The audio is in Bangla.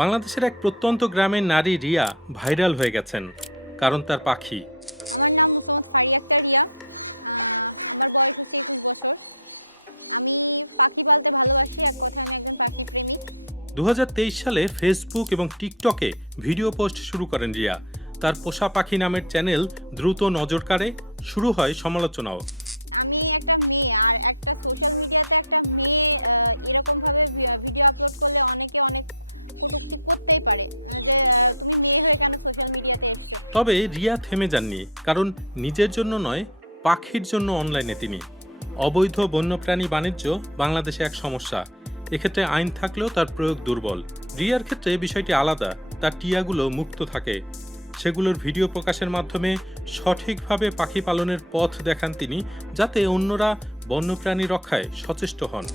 বাংলাদেশের এক প্রত্যন্ত গ্রামের নারী রিয়া ভাইরাল হয়ে গেছেন, কারণ তার পাখি। 2023 সালে ফেসবুক এবং টিকটকে ভিডিও পোস্ট শুরু করেন রিয়া। তার পোষা পাখি নামের চ্যানেল দ্রুত নজর কাড়ে, শুরু হয় সমালোচনাও। তবে রিয়া থেমে যাননি, কারণ নিজের জন্য নয়, পাখির জন্য অনলাইনে তিনি। অবৈধ বন্যপ্রাণী বাণিজ্য বাংলাদেশে এক সমস্যা, এক্ষেত্রে আইন থাকলেও তার প্রয়োগ দুর্বল। রিয়ার ক্ষেত্রে বিষয়টি আলাদা, তার টিয়াগুলো মুক্ত থাকে। সেগুলোর ভিডিও প্রকাশের মাধ্যমে সঠিকভাবে পাখি পালনের পথ দেখান তিনি, যাতে অন্যরা বন্যপ্রাণী রক্ষায় সচেষ্ট হন।